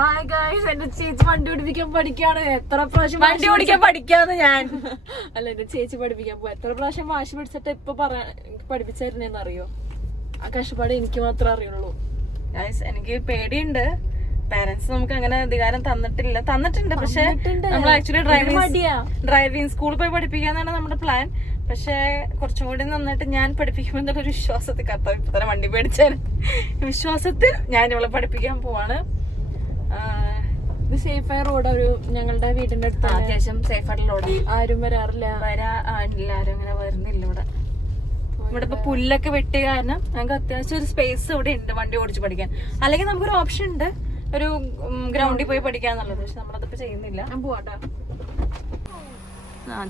Hi guys, എന്റെ ചേച്ചി വണ്ടി ഓടിപ്പിക്കാൻ പഠിക്കാണ്. എത്ര പ്രാവശ്യം വണ്ടി ഓടിക്കാൻ പഠിക്കാന്ന് ഞാൻ അല്ല, എന്റെ ചേച്ചി പഠിപ്പിക്കാൻ പോയി. എത്ര പ്രാവശ്യം വാശി പിടിച്ചിട്ട് ഇപ്പൊ പഠിപ്പിച്ചായിരുന്നേന്ന് അറിയോ? ആ കഷ്ടപ്പാട് എനിക്ക് മാത്രമേ അറിയുള്ളൂ. ഗായ്സ്, എനിക്ക് പേടിയുണ്ട്. പാരന്റ്സ് നമുക്ക് അങ്ങനെ അധികാരം തന്നിട്ടുണ്ട്. പക്ഷെ നമ്മൾ ആക്ച്വലി ഡ്രൈവിംഗ് സ്കൂളിൽ പോയി പഠിപ്പിക്കാന്നാണ് നമ്മുടെ പ്ലാൻ. പക്ഷെ കുറച്ചും കൂടി നന്നായിട്ട് ഞാൻ പഠിപ്പിക്കുമെന്നുള്ള ഒരു വിശ്വാസത്തിൽ, കർത്താവ് ഇപ്പൊ തന്നെ വണ്ടി പേടിച്ചാൽ വിശ്വാസത്തിൽ ഞാൻ ഇവളെ പഠിപ്പിക്കാൻ പോവാണ്. ഇത് സേഫായ റോഡ്, ഒരു ഞങ്ങളുടെ വീടിന്റെ അടുത്ത് അത്യാവശ്യം സേഫ് ആയിട്ടുള്ള റോഡ്. ആരും വരാറില്ല. ആരും അങ്ങനെ വരുന്നില്ല ഇവിടെ. ഇവിടെ ഇപ്പൊ പുല്ലൊക്കെ വെട്ടിയ കാരണം ഞങ്ങൾക്ക് അത്യാവശ്യം ഒരു സ്പേസ് ഇവിടെ ഉണ്ട് വണ്ടി ഓടിച്ച് പഠിക്കാൻ. അല്ലെങ്കിൽ നമുക്കൊരു ഓപ്ഷൻ ഉണ്ട്, ഒരു ഗ്രൗണ്ടിൽ പോയി പഠിക്കാന്നുള്ളത്. പക്ഷെ നമ്മളതിപ്പോ ചെയ്യുന്നില്ല.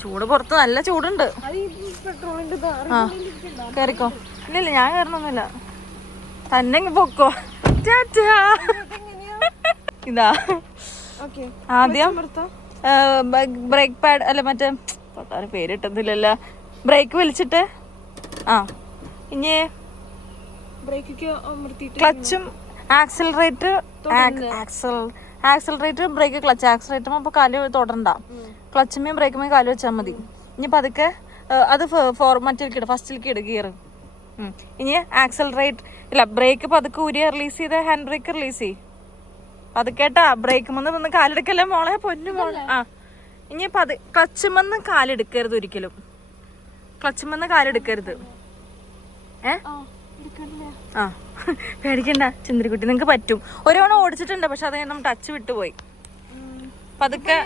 ചൂട് പുറത്ത് നല്ല ചൂടുണ്ട്. കേറിക്കോ. ഇല്ല ഞാൻ കയറണമൊന്നുമില്ല, തന്നെ പൊക്കോ. ഇതാ ആദ്യം ബ്രേക്ക് പാഡ് അല്ല, മറ്റേ പേര് ഇട്ടതില്ലല്ലോ, ബ്രേക്ക് വലിച്ചിട്ട് ഇനി ക്ലച്ചും ആക്സിലറേറ്റർ ബ്രേക്ക് ക്ലച്ച്. ആക്സിലറേറ്റർ അപ്പൊ കാല് തൊടണ്ട, ക്ലച്ചുമേയും ബ്രേക്കുമേയും കാല് വെച്ചാൽ മതി. ഇനി പതുക്കെ അത് മറ്റേക്ക് ഫസ്റ്റിലേക്ക് ഇട് ഗിയർ. ഇനി ആക്സിലറേറ്റ് ഇല്ല, ബ്രേക്ക് പതുക്കെ ഊരിയ റിലീസ് ചെയ്ത് ഹാൻഡ് ബ്രേക്ക് റിലീസ് ചെയ്യും. പതുക്കേട്ടാ, ബ്രേക്ക് വന്ന് കാലെടുക്കല്ലേ മോളെ, പൊന്നു മോളെ. ഇനി ക്ലച്ചുമെന്ന് കാലെടുക്കരുത് ഒരിക്കലും, ക്ലച്ചുമെന്ന് കാലെടുക്കരുത്. പേടിക്കണ്ട ചന്ദ്രക്കുട്ടി, നിങ്ങക്ക് പറ്റും. ഒരുവണ ഓടിച്ചിട്ടുണ്ട്, പക്ഷെ അത് നമ്മൾ ടച്ച് വിട്ടുപോയി. പതുക്കെ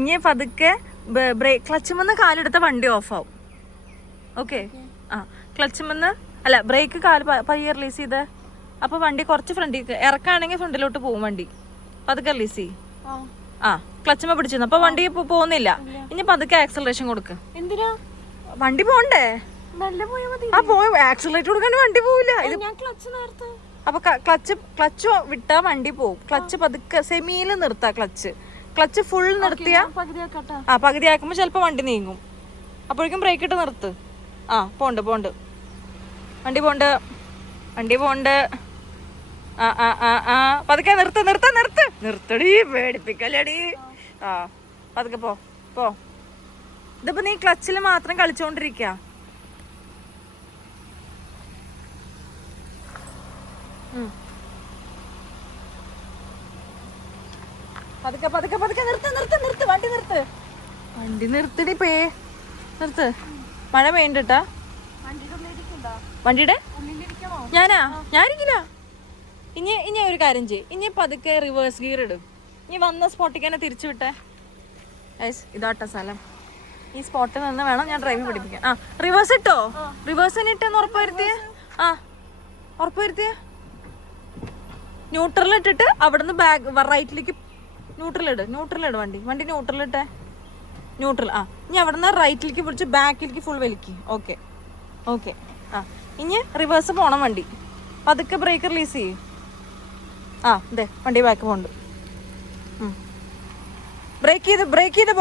ഇനി പതുക്കെ ബ്രേക്ക് ക്ലച്ചുമെന്ന് കാലെടുത്ത വണ്ടി ഓഫ് ആവും. ഓക്കെ, ക്ലച്ചുമെന്ന് അല്ല, ബ്രേക്ക് കാല് പയ്യെ റിലീസ് ചെയ്ത്, അപ്പൊ വണ്ടി കുറച്ച് ഫ്രണ്ടിലേക്ക് ഇറക്കാണെങ്കിൽ ഫ്രണ്ടിലോട്ട് പോകും വണ്ടി. പതുക്കെ റിലീസ് ചെയ്യും. ക്ലച്ചുമ്മ പിടിച്ചിരുന്നു, അപ്പൊ വണ്ടി പോകുന്നില്ല. ഇനി പതുക്കെ ആക്സലറേഷൻ കൊടുക്ക്. എന്തിനാ? വണ്ടി പോണ്ടേ? ആക്സിലറേറ്റ് കൊടുക്കാണ്ട് വണ്ടി പോവില്ല. അപ്പൊ ക്ലച്ച് വിട്ടാ വണ്ടി പോവും. ക്ലച്ച് പതുക്കെ സെമിയില് നിർത്താ. ക്ലച്ച് ഫുൾ നിർത്തിയ പകുതിയാക്കുമ്പോ ചിലപ്പോ വണ്ടി നീങ്ങും. അപ്പോഴേക്കും ബ്രേക്ക് ഇട്ട് നിർത്ത്. പോണ്ട് വണ്ടി പോണ്ട്. പതുക്കെ നിർത്തടി, പേടിപ്പിക്കലടി. പതുക്കെ പോ. ഇതിപ്പോ നീ ക്ലച്ചില് മാത്രം കളിച്ചോണ്ടിരിക്ക. പതുക്കെ നിർത്ത്. വണ്ടി നിർത്തടി, നിർത്ത്. മഴ പെയ്യണ്ടട്ടാ. വണ്ടിയുടെ ഞാനിരിക്കില്ല. ഇനി ഒരു കാര്യം ചെയ്യ്, ഇനി പതുക്കെ റിവേഴ്സ് ഗിയർ ഇടും. ഇനി വന്ന സ്പോട്ടിൽ തന്നെ തിരിച്ചു വിട്ടേ. ഇതാട്ട സ്ഥലം, ഈ സ്പോട്ടിൽ നിന്ന് വേണം ഞാൻ ഡ്രൈവിംഗ് പഠിപ്പിക്കാൻ. റിവേഴ്സ് ഇട്ടോ, റിവേഴ്സ് തന്നെ ഇട്ടെന്ന് ഉറപ്പുവരുത്തിയേ. ന്യൂട്രൽ ഇട്ടിട്ട് അവിടുന്ന് റൈറ്റിലേക്ക് ന്യൂട്രൽ ഇട്. വണ്ടി ന്യൂട്രലിട്ടെ. ന്യൂട്രൽ. ഇനി അവിടുന്ന് റൈറ്റിലേക്ക് പിടിച്ച് ബാക്കിലേക്ക് ഫുൾ വലിക്ക്. ഓക്കെ. ഇനി റിവേഴ്സ് പോണം വണ്ടി. പതുക്കെ ബ്രേക്ക് റിലീസ് ചെയ്യും. അതെ, വണ്ടി ബാക്ക് പോണ്ട്. ബ്രേക്ക് ചെയ്ത്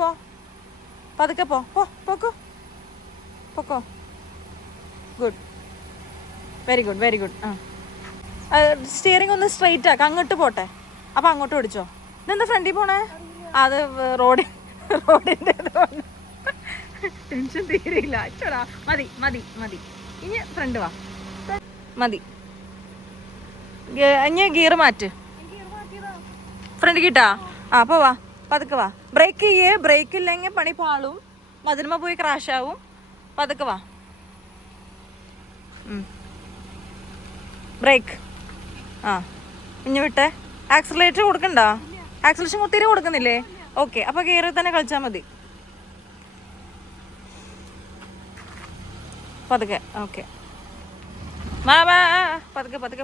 പോ. പതുക്കെ പൊക്കോ. Good, very good. സ്റ്റിയറിംഗ് ഒന്ന് സ്ട്രെയിറ്റ് ആക്ക, അങ്ങോട്ട് പോട്ടെ. അപ്പൊ അങ്ങോട്ട് ഓടിച്ചോ. ഇതെന്താ ഫ്രണ്ടിൽ പോണേ? അത് റോഡിന്റെ ടെൻഷൻ തീരെയില്ല. മതി. ഇനി ഫ്രണ്ട് വാ. മതി. ഇനി ഗിയർ മാറ്റ്. ഫ്രണ്ട് കിട്ടാ. അപ്പൊ വാ, പതുക്കെ വാ. ബ്രേക്ക് ഇല്ലെങ്കിൽ പണി പാളും, മതിലുമ പോയി ക്രാഷ് ആവും. പതുക്കെ വാ. ബ്രേക്ക്. ഇനി വിട്ടെ. ആക്സിലറേറ്റർ കൊടുക്കണ്ട? ആക്സിലറേഷൻ ഒത്തിരി കൊടുക്കുന്നില്ലേ? ഓക്കെ, അപ്പൊ ഗിയറിൽ തന്നെ കളിച്ചാൽ മതി. പതുക്കെ. ഓക്കെ,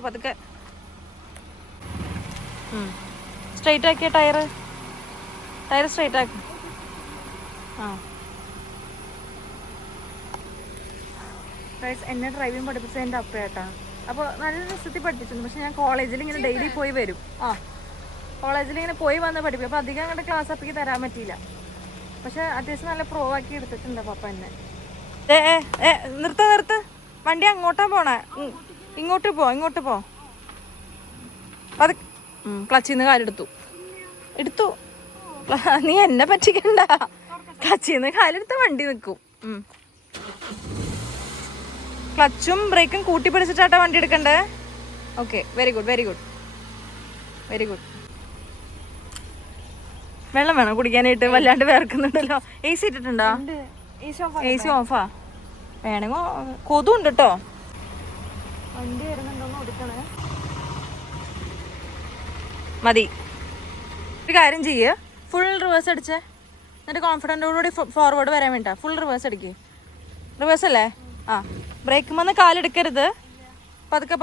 പതുക്കെ. സ്ട്രൈറ്റ് ആക്കിയ ടയർ സ്ട്രൈറ്റ് ആക്കി. എന്നെ ഡ്രൈവിംഗ് പഠിപ്പിച്ചത് എൻ്റെ അപ്പയേട്ടാ. അപ്പോൾ നല്ല രസത്തിൽ പഠിപ്പിച്ചിരുന്നു. പക്ഷെ ഞാൻ കോളേജിൽ ഇങ്ങനെ ഡെയിലി പോയി വരും. കോളേജിൽ ഇങ്ങനെ പോയി വന്ന് പഠിപ്പിക്കും. അപ്പോൾ അധികം അങ്ങോട്ട് ക്ലാസ് അപ്പിക്ക് തരാൻ പറ്റിയില്ല. പക്ഷെ അത്യാവശ്യം നല്ല പ്രോ ആക്കി എടുത്തിട്ടുണ്ട് പപ്പ എന്നെ. നിർത്ത്. വണ്ടി അങ്ങോട്ടാ പോണേ. ഇങ്ങോട്ട് പോ അത് ക്ലച്ചിൽ നിന്ന് കാലെടുത്തു നീ എന്നെ പറ്റിക്കണ്ട. ക്ലച്ചിൽ നിന്ന് കാലെടുത്ത വണ്ടി നിൽക്കും. ക്ലച്ചും ബ്രേക്കും കൂട്ടി പിടിച്ചിട്ടാ വണ്ടി എടുക്കണ്ടേ. Okay, very good. വെള്ളം വേണം കുടിക്കാനായിട്ട്, വല്ലാണ്ട് വേർക്കുന്നുണ്ടല്ലോ. AC ഇട്ടിട്ടുണ്ടോ? AC ഓഫാ. വേണമെങ്കോ കൊതുണ്ട് കേട്ടോ. വണ്ടി വരുന്നുണ്ടോന്ന് ഓടിക്കണേ. മതി, ഒരു കാര്യം ചെയ്യ്, ഫുൾ റിവേഴ്സ് അടിച്ചേ. എന്നിട്ട് കോൺഫിഡൻറ്റോടുകൂടി ഫോർവേഡ് വരാൻ വേണ്ട ഫുൾ റിവേഴ്സ് അടിക്കുക. റിവേഴ്സ് അല്ലേ? ആ, ബ്രേക്ക് വന്ന് കാലെടുക്കരുത്. പതുക്കെ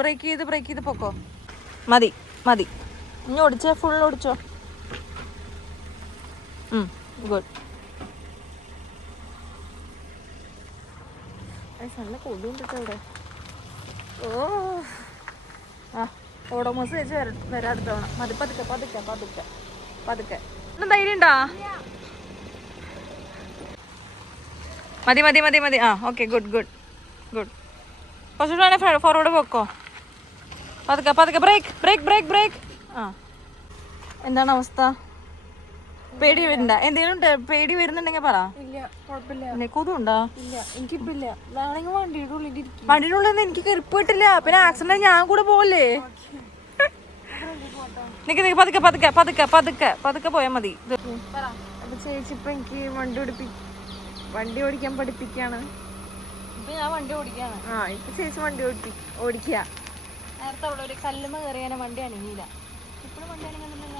ബ്രേക്ക് ചെയ്ത് പൊക്കോ. മതി ഇനി ഓടിച്ചേ, ഫുൾ ഓടിച്ചോ. ഗുഡ്. നല്ല കൊതുണ്ട് ഇവിടെ. ഓടോമോസ് വെച്ച് വരാം അടുത്ത തവണ. മതി, പതുക്കെ. ധൈര്യം ഉണ്ടാ? മതി. ആ, ഓക്കെ, ഗുഡ്. കുറച്ചുകൂടെ വേണേ ഫോർവേഡ് പോക്കോ. പതുക്കെ. ബ്രേക്ക്. ആ, എന്താണ് അവസ്ഥ? പേടി വരണ്ട. എന്തെങ്കിലും പേടി വരുന്നുണ്ടെങ്കിൽ പറ. ഇല്ല, കുഴപ്പമില്ല. കൊതുണ്ടോ? ഇല്ല, എനിക്കിപ്പില്ല. വേണമെങ്കിൽ വണ്ടിയുടെ ഉള്ളിൽ എനിക്ക് കെറിപ്പോയിട്ടില്ല. പിന്നെ ആക്സിഡന്റ് ഞാൻ കൂടെ പോവല്ലേ. നിക്ക് പതുക്കെ പോയാ മതി. ചേച്ചി ഇപ്പൊ എനിക്ക് വണ്ടി ഓടിക്കാൻ പഠിപ്പിക്കാണ്. ഇപ്പൊ ഞാൻ വണ്ടി ഓടിക്കാണ്. ഇപ്പൊ ചേച്ചി വണ്ടി ഓടിക്കുക. നേരത്തെ അവിടെ ഒരു കല്ലുമ്മ കയറിയാനെ വണ്ടി അനങ്ങിയില്ല. ഇപ്പോഴും വണ്ടി അനങ്ങുന്നില്ല.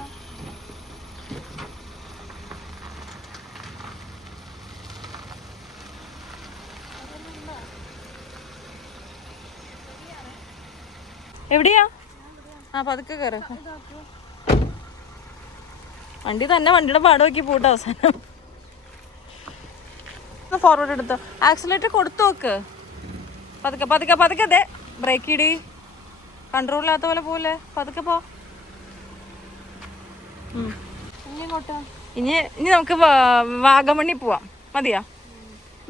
എവിടെയാ? പതുക്കെ കയറ. വണ്ടി തന്നെ വണ്ടിയുടെ പാട് നോക്കി പോട്ടെ. അവസാനം ഫോർവേഡ് എടുത്തോ. ആക്സിലേറ്റർ കൊടുത്തു നോക്ക്. പതുക്കെ. അതെ, ബ്രേക്ക് ഇടി. കൺട്രോൾ ഇല്ലാത്ത പോലെ പോലെ പതുക്കെ പോ. ഇനി നമുക്ക് വാഗമണ്ണി പോവാം. മതിയാ?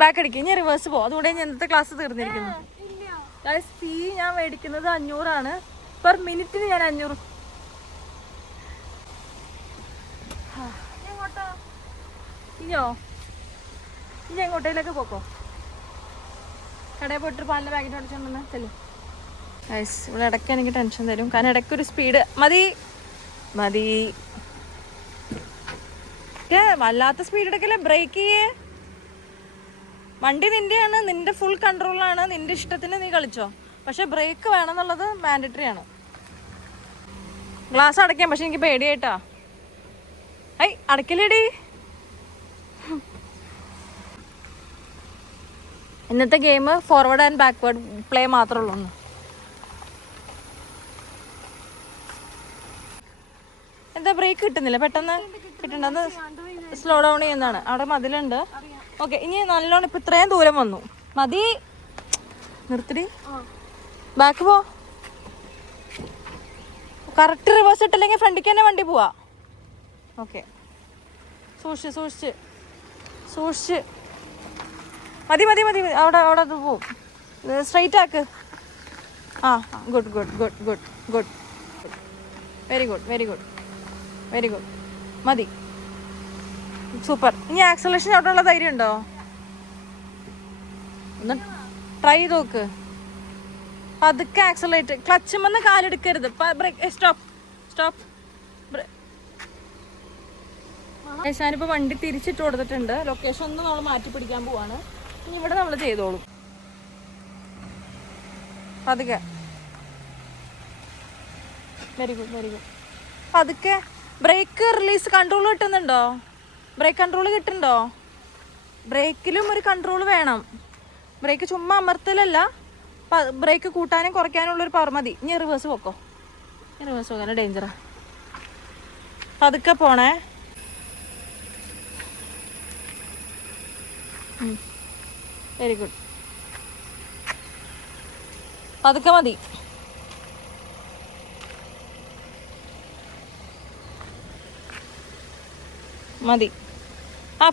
ബാക്ക് അടിക്കുക. ഇനി റിവേഴ്സ് പോവാം. അതുകൂടെ ഇന്നത്തെ ക്ലാസ് തീർന്നിരിക്കുന്നു. ഫീ ഞാൻ മേടിക്കുന്നത് 500 പെർ മിനിറ്റിന്. ഞാൻ 500. ഇനി എങ്ങോട്ടേലൊക്കെ പോക്കോ. കടയിൽ പോയിട്ട് പാലിൻ്റെ പാക്കറ്റ് അടിച്ചോണ്ടെന്ന് ചെല്ലും. ഇവിടെ ഇടയ്ക്ക് എനിക്ക് ടെൻഷൻ തരും. കാരണം ഇടയ്ക്കൊരു സ്പീഡ് മതി. വല്ലാത്ത സ്പീഡ് എടുക്കല്ലേ. ബ്രേക്ക് ചെയ്യേ. വണ്ടി നിന്റെയാണ്, നിന്റെ ഫുൾ കൺട്രോളാണ്. നിന്റെ ഇഷ്ടത്തിന് നീ കളിച്ചോ. പക്ഷെ ബ്രേക്ക് വേണമെന്നുള്ളത് മാൻഡറ്ററി ആണ്. ഗ്ലാസ് അടയ്ക്കാം, പക്ഷെ എനിക്ക് പേടിയായിട്ടാ. അടയ്ക്കല്ലേടി. ഇന്നത്തെ game forward and backward play മാത്രമേ ഉള്ളൂ. എന്താ ബ്രേക്ക് കിട്ടുന്നില്ല? പെട്ടെന്ന് കിട്ടണ്ടത് സ്ലോ ഡൗൺ ചെയ്യുന്നതാണ്. അവിടെ മതിലുണ്ട്. ഓക്കെ, ഇനി നല്ലോണം. ഇപ്പം ഇത്രയും ദൂരം വന്നു. മതി, നിർത്തിടി. ബാക്ക് പോ. കറക്റ്റ് റിവേഴ്സ് ഇട്ടില്ലെങ്കിൽ ഫ്രണ്ടിക്ക് തന്നെ വണ്ടി പോവാ. ഓക്കെ, സൂക്ഷിച്ച്. മതി. അവിടെ അത് പോവും. സ്ട്രൈറ്റ് ആക്ക്. ഗുഡ്. Very good. മതി, സൂപ്പർ. ഇനി ആക്സലേഷൻ ചവിട്ടാനുള്ള ധൈര്യം ഉണ്ടോ? ഒന്ന് ട്രൈ ചെയ്ത് നോക്ക്. പതുക്കെ ആക്സലേറ്റ്. ക്ലച്ചുമെന്ന് കാലെടുക്കരുത്. ബ്രേക്ക്. സ്റ്റോപ്പ്. ഞാനിപ്പോൾ വണ്ടി തിരിച്ചിട്ട് കൊടുത്തിട്ടുണ്ട്. ലൊക്കേഷൻ ഒന്ന് നമ്മൾ മാറ്റി പിടിക്കാൻ പോവാണ്. ഇനി ഇവിടെ നമ്മൾ ചെയ്തോളും. പതുക്കെ. Very good. പതുക്കെ. ബ്രേക്ക് റിലീസ് കൺട്രോൾ കിട്ടുന്നുണ്ടോ? ബ്രേക്ക് കൺട്രോൾ കിട്ടുന്നുണ്ടോ? ബ്രേക്കിലും ഒരു കൺട്രോൾ വേണം. ബ്രേക്ക് ചുമ്മാ അമർത്തലല്ല, ബ്രേക്ക് കൂട്ടാനും കുറയ്ക്കാനും ഉള്ളൊരു പവർ മതി. ഇനി റിവേഴ്സ് പോക്കോ. റിവേഴ്സ് പോകാൻ ഡേഞ്ചറാ. പതുക്കെ പോണേ. Very good. പതുക്കെ മതി.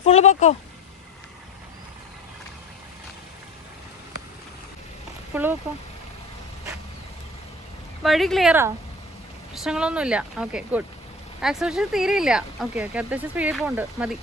ഫുള്ള് പൊക്കോ. വഴി ക്ലിയറാ, പ്രശ്നങ്ങളൊന്നുമില്ല. Okay good. ആക്സലേഷൻ തീരെയില്ല. ഓക്കെ ഓക്കെ, അത്യാവശ്യം സ്പീഡിൽ പോകുന്നുണ്ട്, മതി.